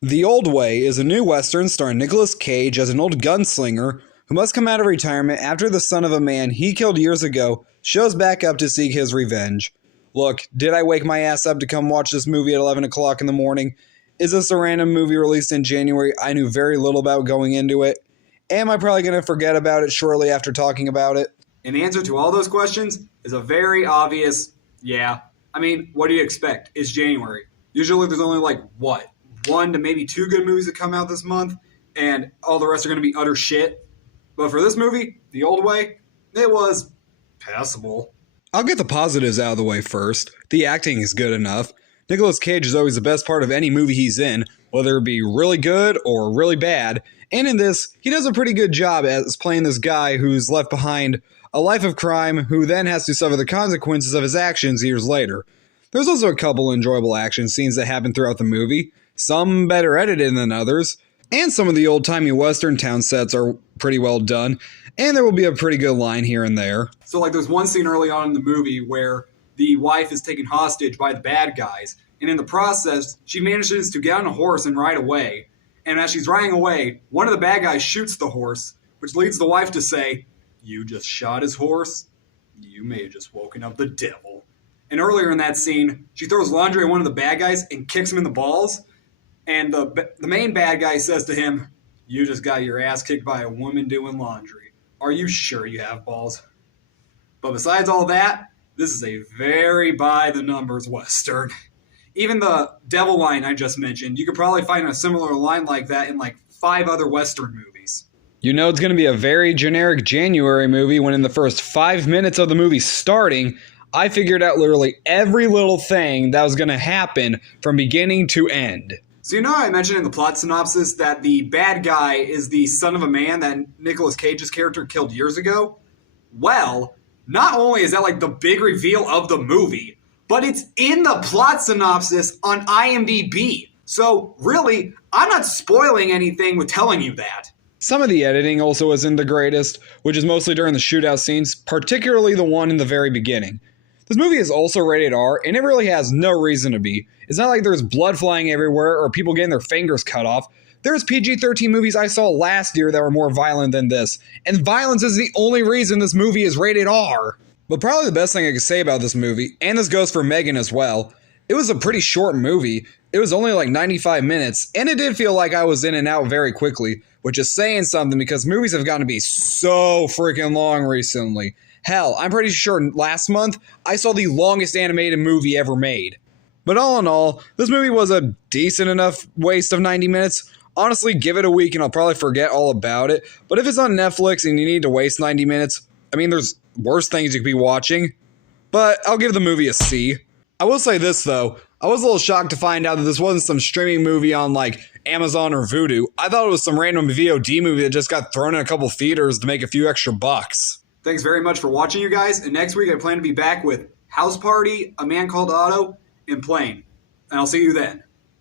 The Old Way is a new Western starring Nicolas Cage as an old gunslinger who must come out of retirement after the son of a man he killed years ago shows back up to seek his revenge. Look, did I wake my ass up to come watch this movie at 11 o'clock in the morning? Is this a random movie released in January I knew very little about going into it? Am I probably going to forget about it shortly after talking about it? And the answer to all those questions is a very obvious yeah. I mean, what do you expect? It's January. Usually there's only one to maybe two good movies that come out this month, and all the rest are going to be utter shit. But for this movie, The Old Way, it was passable. I'll get the positives out of the way first. The acting is good enough. Nicolas Cage is always the best part of any movie he's in, whether it be really good or really bad. And in this, he does a pretty good job as playing this guy who's left behind a life of crime who then has to suffer the consequences of his actions years later. There's also a couple enjoyable action scenes that happen throughout the movie, some better edited than others, and some of the old-timey Western town sets are pretty well done, and there will be a pretty good line here and there. So there's one scene early on in the movie where the wife is taken hostage by the bad guys, and in the process, she manages to get on a horse and ride away. And as she's riding away, one of the bad guys shoots the horse, which leads the wife to say, "You just shot his horse? You may have just woken up the devil." And earlier in that scene, she throws laundry at one of the bad guys and kicks him in the balls. And the main bad guy says to him, "You just got your ass kicked by a woman doing laundry. Are you sure you have balls?" But besides all that, this is a very by-the-numbers Western. Even the devil line I just mentioned, you could probably find a similar line like that in 5 other Western movies. You know it's going to be a very generic January movie when in the first 5 minutes of the movie starting, I figured out literally every little thing that was going to happen from beginning to end. So you know how I mentioned in the plot synopsis that the bad guy is the son of a man that Nicolas Cage's character killed years ago? Well, not only is that the big reveal of the movie, but it's in the plot synopsis on IMDb. So really, I'm not spoiling anything with telling you that. Some of the editing also isn't the greatest, which is mostly during the shootout scenes, particularly the one in the very beginning. This movie is also rated R, and it really has no reason to be. It's not like there's blood flying everywhere or people getting their fingers cut off. There's PG-13 movies I saw last year that were more violent than this, and violence is the only reason this movie is rated R. But probably the best thing I could say about this movie, and this goes for Megan as well, it was a pretty short movie. It was only 95 minutes, and it did feel like I was in and out very quickly, which is saying something because movies have gotten to be so freaking long recently. Hell, I'm pretty sure last month I saw the longest animated movie ever made. But all in all, this movie was a decent enough waste of 90 minutes. Honestly, give it a week and I'll probably forget all about it. But if it's on Netflix and you need to waste 90 minutes, I mean, there's worse things you could be watching. But I'll give the movie a C. I will say this though, I was a little shocked to find out that this wasn't some streaming movie on Amazon or Vudu. I thought it was some random VOD movie that just got thrown in a couple theaters to make a few extra bucks. Thanks very much for watching, you guys. And next week I plan to be back with House Party, A Man Called Otto, and Plane. And I'll see you then.